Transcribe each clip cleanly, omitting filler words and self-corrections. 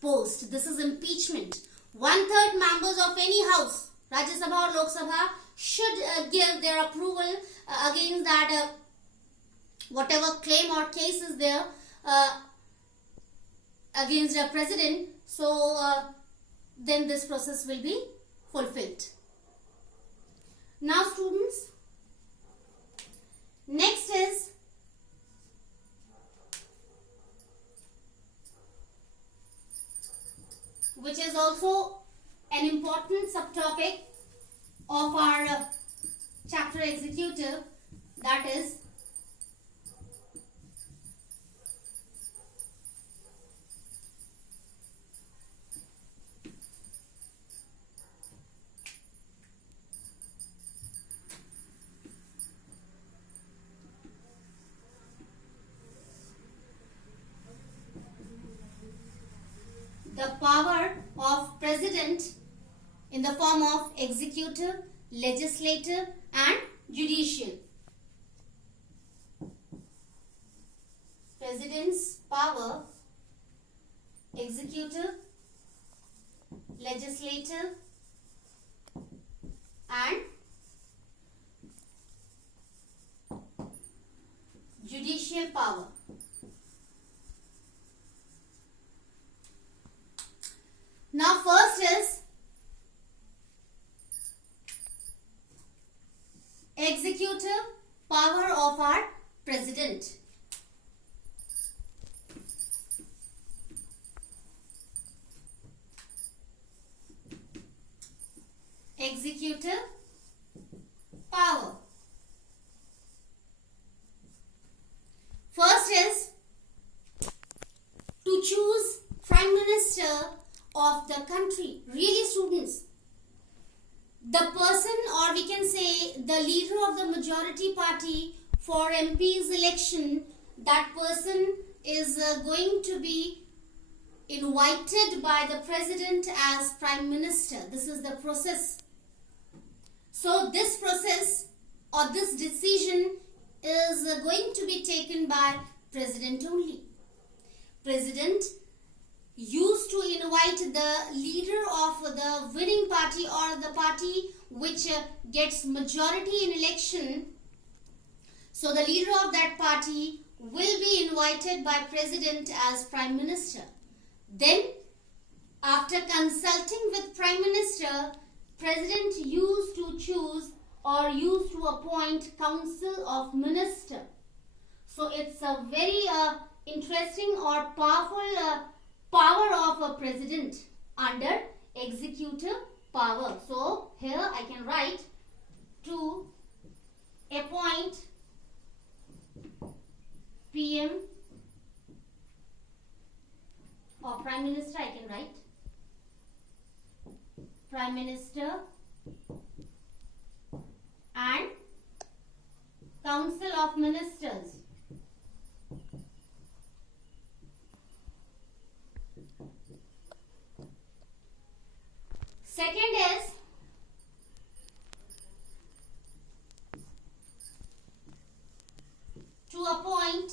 post. This is impeachment. 1/3 members of any house, Rajya Sabha or Lok Sabha, should give their approval against that whatever claim or case is there against the president. So then this process will be fulfilled. Now students, next is which is also an important subtopic of our chapter executive, that is the power of president in the form of executive, legislative and judicial. President's power, executive, legislative and judicial power. Now first is executive power of our president. Executive power. First is to choose Prime Minister of the country. Really students, the person, or we can say the leader of the majority party for MP's election, that person is going to be invited by the president as Prime Minister. This is the process. So this process or this decision is going to be taken by president only. President used to invite the leader of the winning party or the party which gets majority in election. So the leader of that party will be invited by president as Prime Minister. Then after consulting with Prime Minister, president used to choose or used to appoint Council of Minister. So it's a very interesting or powerful power of a president under executive power. So here I can write to appoint PM or Prime Minister. I can write Prime Minister and Council of Ministers. Second is to appoint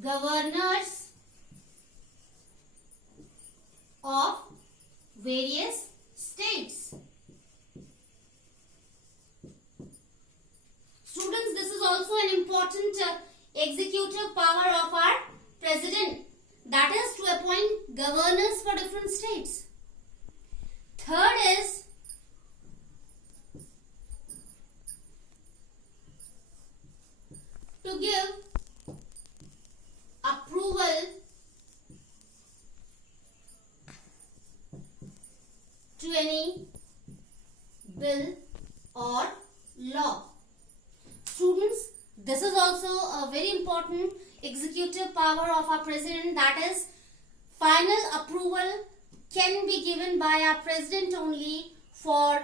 governors of various states. Students, this is also an important executive power of our president, that is to appoint governors for different states. Third is to give approval to any bill or law. Students, this is also a very important executive power of our president, that is final approval can be given by our president only for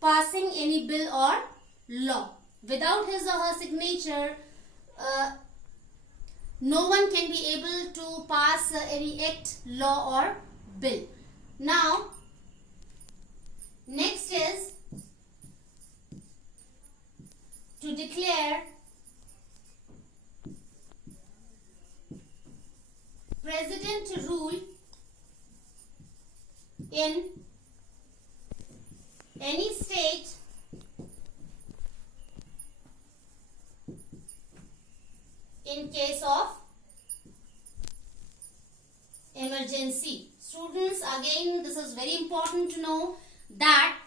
passing any bill or law. Without his or her signature, no one can be able to pass any act, law or bill. Now, next is to declare president rule in any state in case of emergency. Students, again this is very important to know that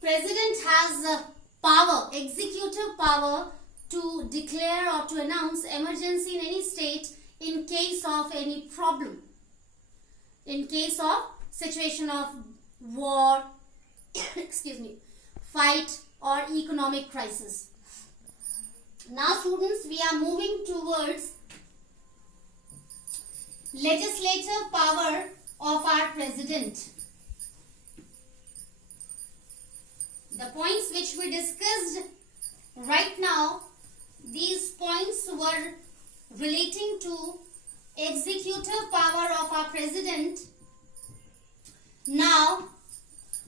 President has power, executive power to declare or to announce emergency in any state in case of any problem, in case of situation of war, excuse me, fight or economic crisis. Now students, we are moving towards legislative power of our president. The points which we discussed right now, these points were relating to executive power of our president. Now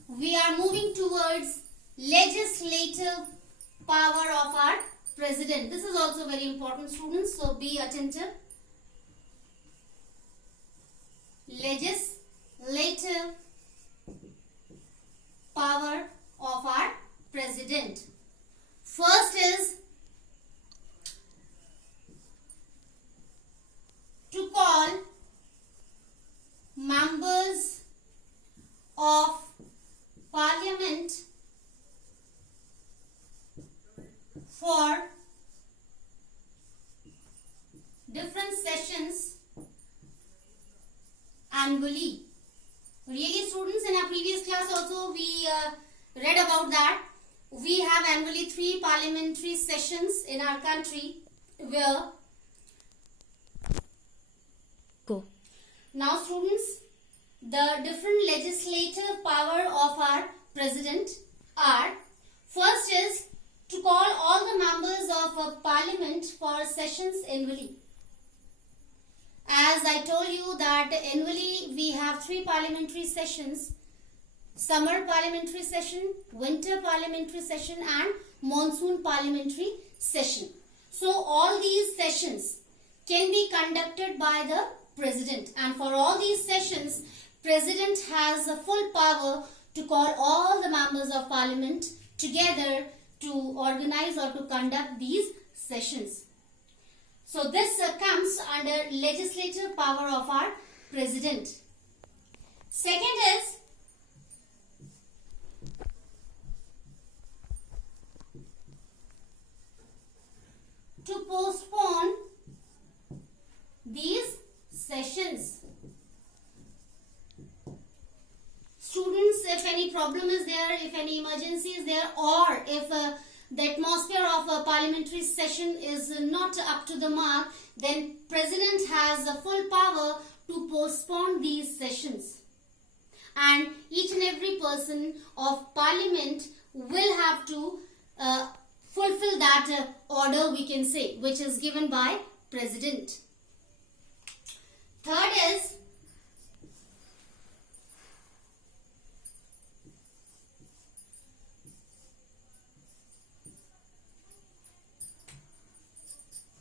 we are moving towards legislative power of our president. This is also very important, students, so be attentive. Legislative power of our president. First is to call members of parliament for different sessions annually. Really students, in our previous class also we read about that. We have annually 3 parliamentary sessions in our country where now students, the different legislative power of our president are, first is to call all the members of parliament for sessions annually. As I told you that annually we have 3 parliamentary sessions: summer parliamentary session, winter parliamentary session and monsoon parliamentary session. So all these sessions can be conducted by the president, and for all these sessions president has a full power to call all the members of parliament together to organize or to conduct these sessions. So this comes under legislative power of our president. Second is to postpone these sessions. Students, if any problem is there, if any emergency is there, or if the atmosphere of a parliamentary session is not up to the mark, then president has a full power to postpone these sessions. And each and every person of parliament will have to fulfill that order, we can say, which is given by president. Third is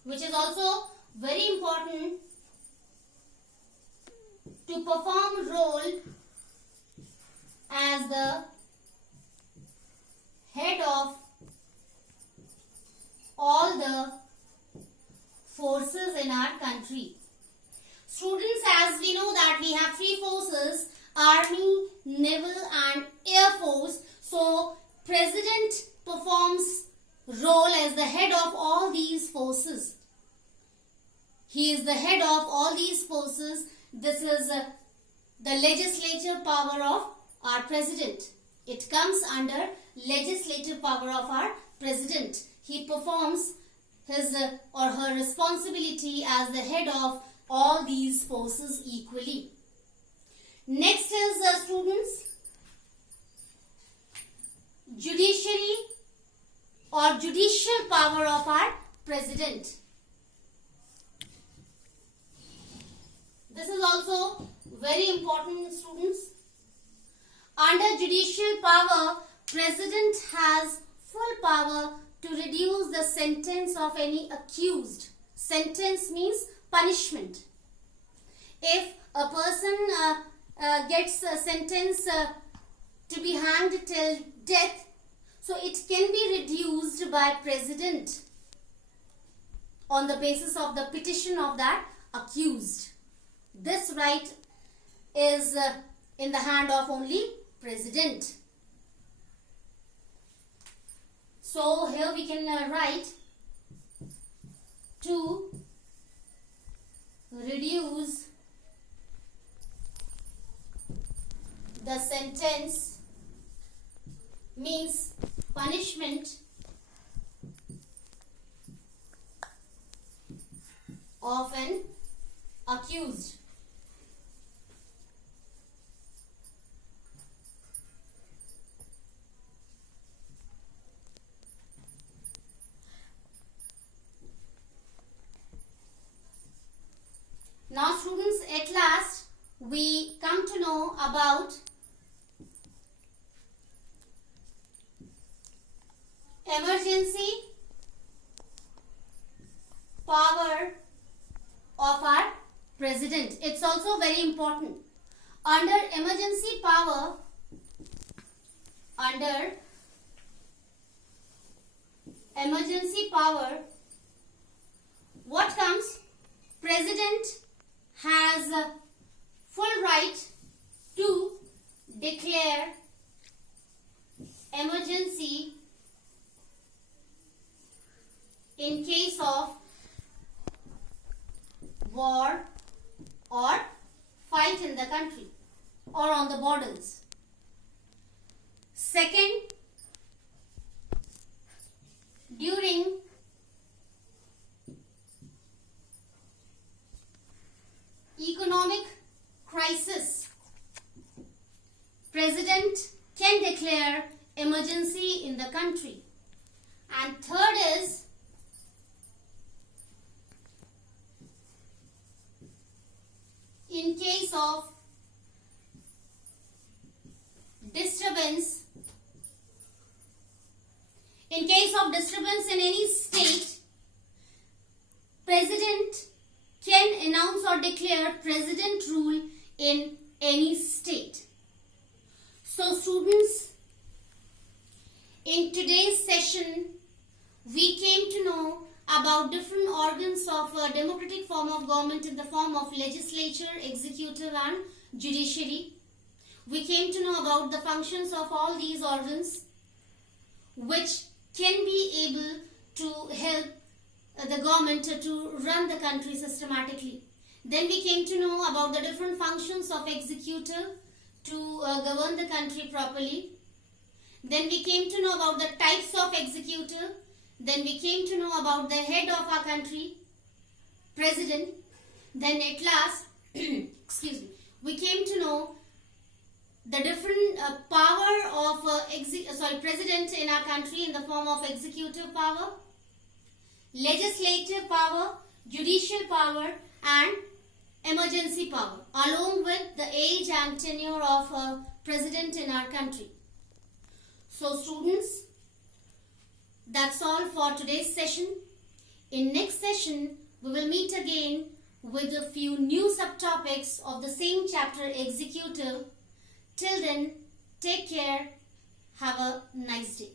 which is also very important, to perform role as the head of all the forces in our country. Students, as we know that we have 3 forces: Army, Naval and Air Force. So president performs role as the head of all these forces. He is the head of all these forces. This is the legislative power of our president. It comes under legislative power of our president. He performs his or her responsibility as the head of all these forces equally. Next is students, judiciary or judicial power of our president. This is also very important, students. Under judicial power, president has full power to reduce the sentence of any accused. Sentence means punishment. If a person gets a sentence to be hanged till death, so it can be reduced by president on the basis of the petition of that accused. This right is in the hand of only president. So here we can write to reduce the sentence means punishment of an accused. Now students, at last we come to know about emergency power of our president. It's also very important. Under emergency power, what comes? President has a full right to declare emergency in case of war or fight in the country or on the borders. Second, during economic crisis, president can declare emergency in the country. And third is in case of disturbance in any state, president can announce or declare president rule in any state. So students, in today's session we came to know about different organs of a democratic form of government in the form of legislature, executive and judiciary. We came to know about the functions of all these organs which can be able to help the government to run the country systematically. Then we came to know about the different functions of executive to govern the country properly. Then we came to know about the types of executive. Then we came to know about the head of our country, president. Then at last, we came to know the different power of president in our country in the form of executive power, legislative power, judicial power and emergency power, along with the age and tenure of a president in our country. So students, that's all for today's session. In next session, we will meet again with a few new subtopics of the same chapter, executive. Till then, take care. Have a nice day.